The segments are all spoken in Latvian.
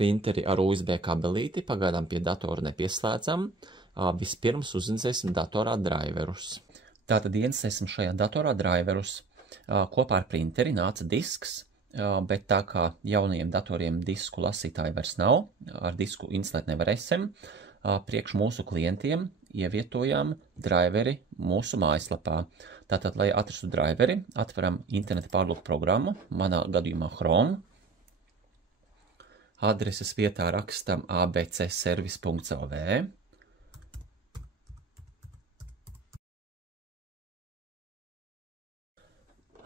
printeri ar USB kabelīti, pagaidām pie datora nepieslēdzam. Vispirms uzlincēsim datorā driverus. Tātad iensēsim šajā datorā driverus. Kopā ar printeri nāca disks, bet tā kā jaunajiem datoriem disku lasītāji vairs nav, ar disku instalēt nevarēsim, priekš mūsu klientiem ievietojām driveri mūsu mājaslapā. Tātad, lai atrastu driveri, atveram interneta pārlūku programmu, manā gadījumā Chrome. Adreses vietā rakstam abcservice.lv.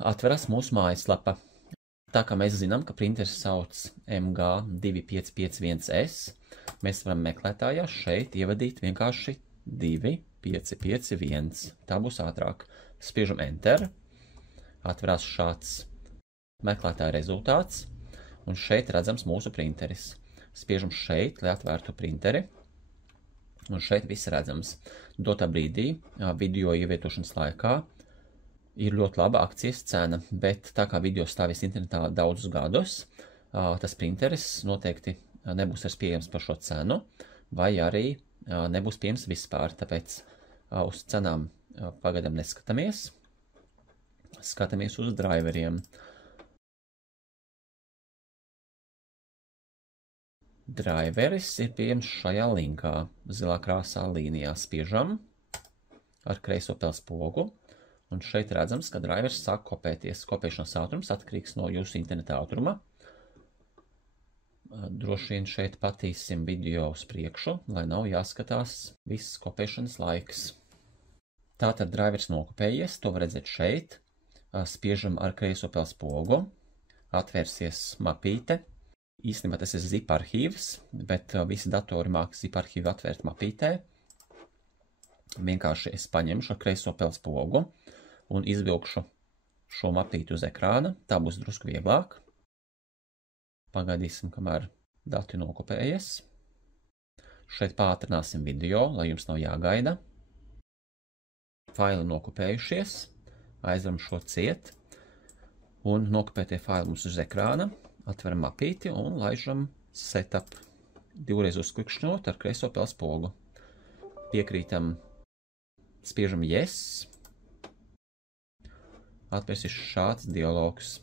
Atveras mūsu mājaslapa. Tā kā mēs zinām, ka printeris sauc MG2551S, mēs varam meklētājā šeit ievadīt vienkārši 2551. Tā būs ātrāk. Spiežam Enter. Atverās šāds meklētāja rezultāts. Un šeit redzams mūsu printeris. Spiežam šeit, lai atvērtu printeri. Un šeit viss redzams. Dotā brīdī, video ievietošanas laikā, ir ļoti laba akcijas cena, bet tā kā video stāvēs internetā daudzus gadus, tas printeris noteikti nebūs vairs pieejams par šo cenu, vai arī nebūs pieejams vispār, tāpēc uz cenām pagaidām neskatāmies. Skatāmies uz driveriem. Driveris ir pieejams šajā linkā, zilā krāsā līnijā spiežam ar kreiso pelspogu. Un šeit redzams, ka drivers sāk kopēties. Kopēšanas ātrums atkarīgs no jūsu interneta ātruma. Droši vien šeit patīsim video uz priekšu, lai nav jāskatās viss kopēšanas laiks. Tātad drivers nokopējies, to var redzēt šeit. Spiežam ar kreiso pelspogu. Atvērsies mapīte. Īstenībā tas ir zip arhīvs, bet visi datori māk zip arhīvu atvērt mapītē. Vienkārši es paņemšu ar kreiso pelspogu un izvilkšu šo mapīti uz ekrāna. Tā būs drusku vieglāk. Pagaidīsim, kamēr dati nokopējies. Šeit pātrināsim video, lai jums nav jāgaida. Faili nokopējušies. Aizveram šo ciet. Un nokopētie faili mums uz ekrāna. Atveram mapīti un laižam setup. Divreiz uzklikšķinot ar kreiso pelspogu. Piekrītam. Spiežam Yes. Atvērsies šāds dialogs.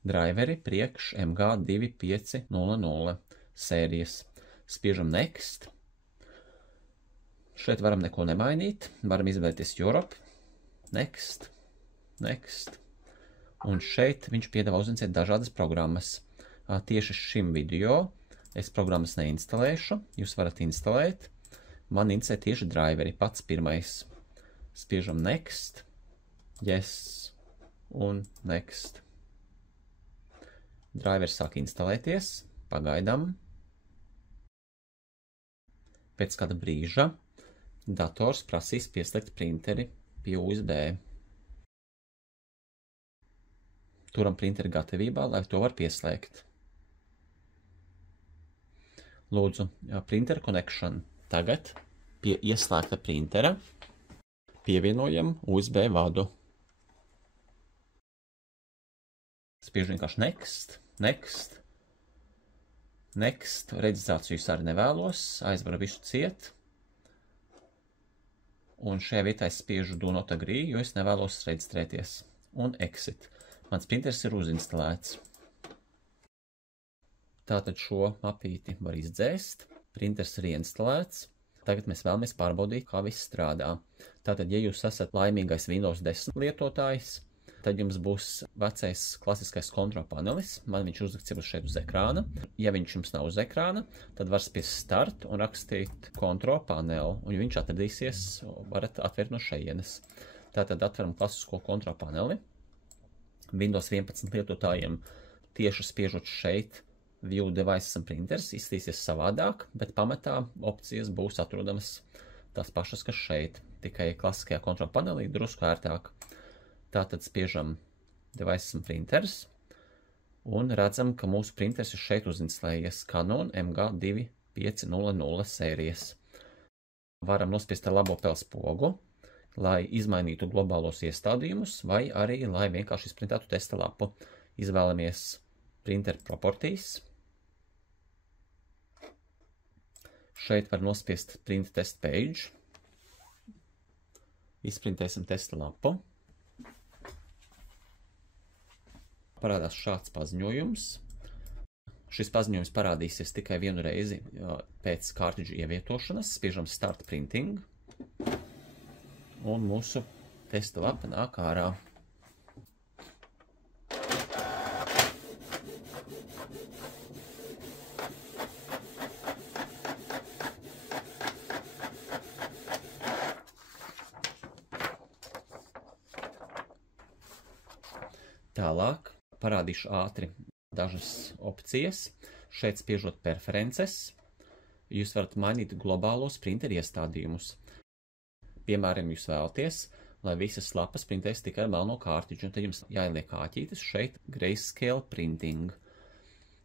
Driveri priekš MG2500 sērijas. Spiežam Next. Šeit varam neko nemainīt. Varam izvēlēties Europe. Next. Next. Un šeit viņš piedāvā uzlincēt dažādas programmas. Tieši šim video es programmas neinstalēšu. Jūs varat instalēt. Man interesē tieši driveri, pats pirmais. Spiežam Next, Yes un Next. Drivers sāk instalēties, pagaidām. Pēc kāda brīža dators prasīs pieslēgt printeri pie USB. Turam printeri gatavībā, lai to var pieslēgt. Lūdzu, printer connection. Tagad pie ieslēgta printera pievienojam USB vadu. Spiežu vienkārši Next, Next, Next. Reģistrācijas arī nevēlos, aizvaru visu ciet. Un šajā vietā es spiežu Do not agree, jo es nevēlos reģistrēties. Un Exit. Mans printers ir uzinstalēts. Tātad šo mapīti var izdzēst. Printers ir ieinstalēts. Tagad mēs vēlamies pārbaudīt, kā viss strādā. Tātad, ja jūs esat laimīgais Windows 10 lietotājs, tad jums būs vecais klasiskais kontrol panelis. Man viņš uzlikts jau šeit uz ekrāna. Ja viņš jums nav uz ekrāna, tad var spiest Start un rakstīt kontrol paneli. Un viņš atradīsies, varat atvērt no šejienes. Tātad atveram klasisko kontrol paneli. Windows 11 lietotājiem tieši spiežot šeit View Devices and Printers izstīsies savādāk, bet pamatā opcijas būs atrodamas tās pašas, kas šeit, tikai klasiskajā kontrol panelī drusku ērtāk. Tātad spiežam Devices and Printers un redzam, ka mūsu printers ir šeit uzinstalējies Canon MG2500 sērijas. Varam nospiest ar labo pelspogu, lai izmainītu globālos iestādījumus, vai arī, lai vienkārši izprintētu testa lapu. Izvēlamies Printer Properties. Šeit var nospiest print test page. Izprintēsim testa lapu. Parādās šāds paziņojums. Šis paziņojums parādīsies tikai vienu reizi pēc kārtridžu ievietošanas. Spiežam Start Printing. Un mūsu testa lapa nāk ārā. Tālāk parādīšu ātri dažas opcijas. Šeit spiežot preferences, jūs varat mainīt globālos printeru iestādījumus. Piemēram, jūs vēlaties, lai visas lapas printēs tikai ar melno kārtridžu, un tad jums jāieliek āķītis šeit Grayscale Printing.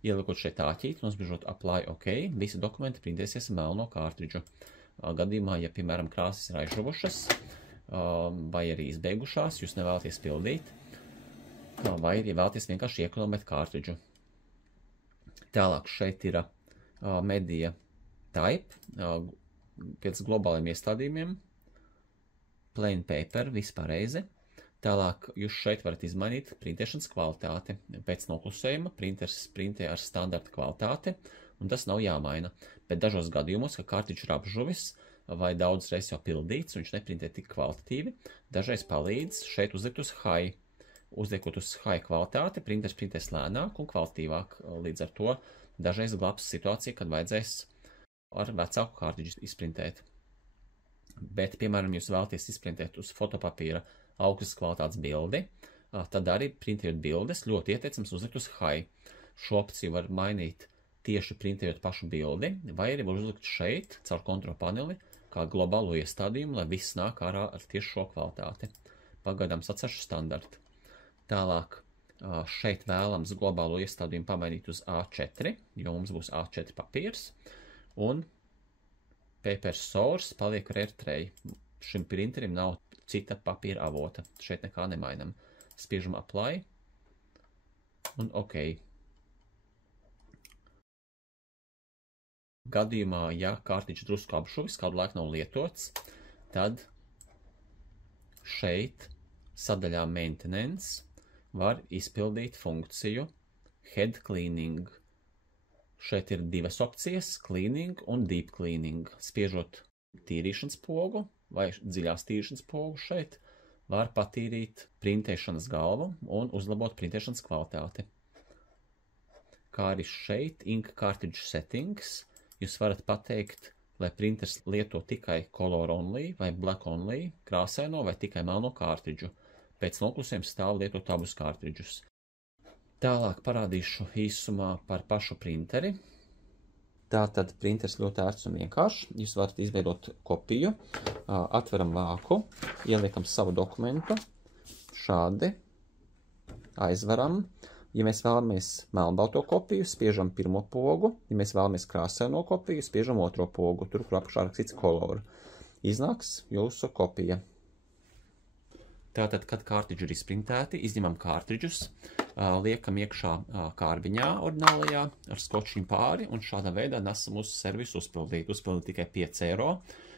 Ielikot šeit āķīti, nospriežot Apply OK, visi dokumenti printēsies ar melno kārtridžu. Gadījumā, ja, piemēram, krāsas ir aizžuvušas, vai arī izbeigušās, jūs nevēlaties pildīt, vai arī vēlaties vienkārši iekonomēt kārtridžu. Tālāk šeit ir Media Type, pēc globāliem iestādījumiem, Plain Paper, vispārreizi. Tālāk jūs šeit varat izmainīt printēšanas kvalitāti. Pēc noklusējuma printers printē ar standarta kvalitāti, un tas nav jāmaina. Bet dažos gadījumos, ka kārtridžs ir apžuvis vai daudz reiz jau pildīts, un viņš neprintē tik kvalitatīvi, dažreiz palīdz šeit uzlikt uz High. Uzliekot uz High kvalitāti, printers printēs lēnāk un kvalitīvāk. Līdz ar to dažreiz glābs situācija, kad vajadzēs ar vecāku kārtridžu izprintēt. Bet, piemēram, jūs vēlaties izprintēt uz fotopapīra augstas kvalitātes bildi, tad arī printējot bildes ļoti ieteicams uzlikt uz High. Šo opciju var mainīt tieši printējot pašu bildi, vai arī var uzlikt šeit, caur kontrolu paneli, kā globālo iestādījumu, lai viss nāk ārā ar tieši šo kvalitāti. Pagaidām saceršu standartu. Tālāk šeit vēlams globālo iestādījumu pamainīt uz A4, jo mums būs A4 papīrs, un Paper Source paliek ar R3. Šim printerim nav cita papīra avota. Šeit nekā nemainam. Spiežam Apply un OK. Gadījumā, ja kārtridžs drusku apšuvis, kādu laiku nav lietots, tad šeit sadaļā Maintenance var izpildīt funkciju Head Cleaning. Šeit ir divas opcijas, Cleaning un Deep Cleaning. Spiežot tīrīšanas pogu vai dziļās tīrīšanas pogu šeit, var patīrīt printēšanas galvu un uzlabot printēšanas kvalitāti. Kā arī šeit Ink Cartridge Settings, jūs varat pateikt, lai printers lieto tikai Color Only vai Black Only, krāsaino vai tikai melno kārtridžu. Pēc noklusiem stāv lietot abus kārtridžus. Tālāk parādīšu īsumā par pašu printeri. Tātad printers ļoti ērts un vienkāršs. Jūs varat izveidot kopiju, atveram vāku, ieliekam savu dokumentu, šādi, aizveram. Ja mēs vēlamies melnbalto kopiju, spiežam pirmo pogu. Ja mēs vēlamies krāsaino kopiju, spiežam otro pogu, tur, kur apakšā rakstīts Color. Iznāks jūsu kopija. Tātad, kad kārtridži ir izprintēti, izņemam kārtridžus, liekam iekšā kārbiņā ordinālajā ar skočiņu pāri un šādā veidā nesam uz servisu uzpildīt. Uzpildīt tikai 5 eiro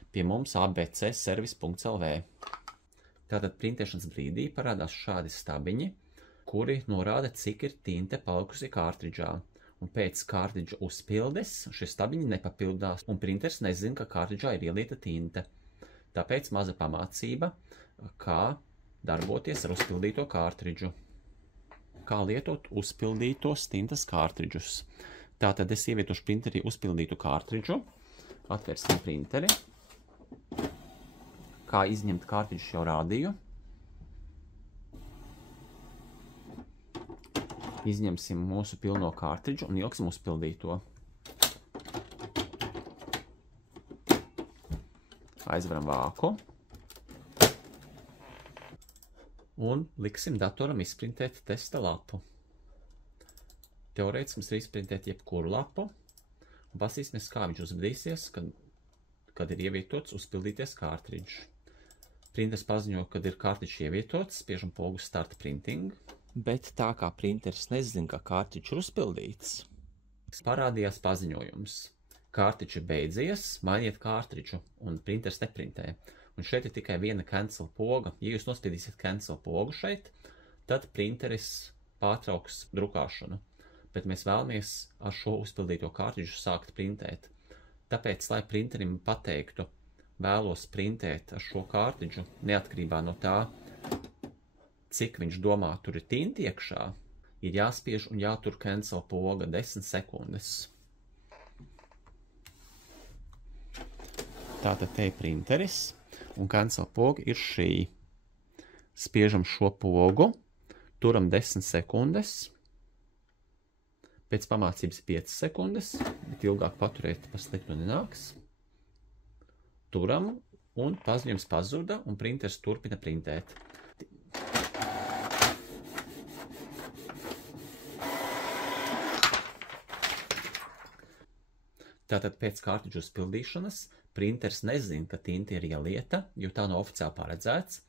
pie mums abcservis.lv. Tātad printēšanas brīdī parādās šādi stabiņi, kuri norāda, cik ir tinte palikusi kārtridžā. Un pēc kārtridža uzpildes šie stabiņi nepapildās un printers nezina, ka kārtridžā ir ielieta tinte. Tāpēc maza pamācība, kā darboties ar uzpildīto kārtridžu. Kā lietot uzpildītos tintas kārtridžus. Tātad es ievietošu printerī uzpildītu kārtridžu. Atvērsim printeri. Kā izņemt kārtridžus jau rādīju. Izņemsim mūsu pilno kārtridžu un ieliksim uzpildīto. Aizveram vāku. Un liksim datoram izprintēt testa lapu. Teorētiski mēs var izprintēt jebkuru lapu, un pasīsimies, kā viņš uzvedīsies, kad ir ievietots uzpildīties kārtridžs. Printers paziņo, kad ir kārtridžs ievietots, spiežam pogu Start Printing, bet tā kā printers nezina, ka kārtridžs ir uzpildīts, parādījās paziņojums. Kārtridži beidzies, mainiet kārtridžu, un printeris neprintē. Un šeit ir tikai viena cancel poga. Ja jūs nospiedīsiet cancel pogu šeit, tad printeris pārtrauks drukāšanu. Bet mēs vēlamies ar šo uzpildīto kārtridžu sākt printēt. Tāpēc, lai printerim pateiktu, vēlos printēt ar šo kārtridžu, neatkarībā no tā, cik viņš domā tur ir tinti iekšā, ir jāspiež un jātur cancel poga 10 sekundes. Tātad te ir printeris, un cancel poga ir šī. Spiežam šo pogu, turam 10 sekundes, pēc pamācības 5 sekundes, bet ilgāk paturēt pa sliktu nenāks. Turam, un paziņojums pazuda, un printeris turpina printēt. Tātad pēc kārtridžu uzpildīšanas printeris nezina, ka tinte ir ielieta, jo tā nav oficiāli paredzēts,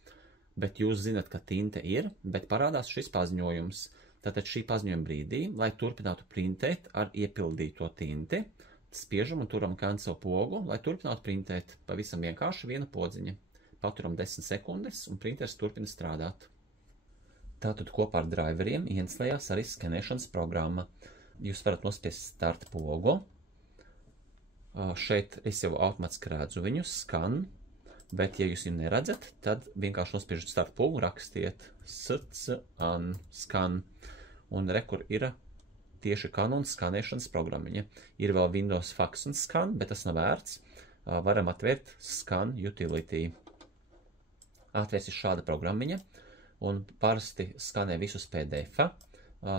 bet jūs zinat, ka tinte ir, bet parādās šis paziņojums. Tātad šī paziņojuma brīdī, lai turpinātu printēt ar iepildīto tinti, spiežam un turam cancel pogu, lai turpinātu printēt. Pavisam vienkārši viena podziņa. Paturam 10 sekundes un printeris turpina strādāt. Tātad kopā ar driveriem ieinstallējās arī skenēšanas programma. Jūs varat nospiest start pogu. Šeit es jau automātiski redzu viņus, skan, bet ja jūs viņu neredzat, tad vienkārši nospiežat start pogu, rakstiet skan, un rekur ir tieši Canon skanēšanas programmiņa. Ir vēl Windows Fax un Scan, bet tas nav vērts. Varam atvērt Scan Utility. Atvērsis šāda programmiņa, un parasti skanē visus PDF-a.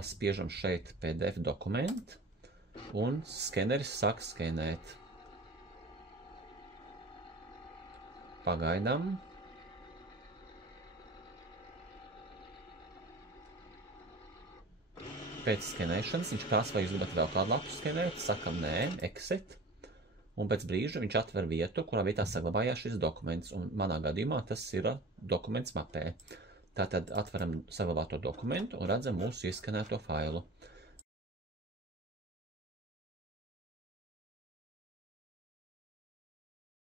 Spiežam šeit PDF dokumentu, un skeneris sāk skenēt. Pagaidām. Pēc skenēšanas viņš prasa, vai jūs gribat vēl kādu lapu skenēt, sakam nē, exit, un pēc brīža viņš atver vietu, kurā vietā saglabājās šis dokuments, un manā gadījumā tas ir dokuments mapē. Tātad atveram saglabāto dokumentu un redzam mūsu ieskanēto failu.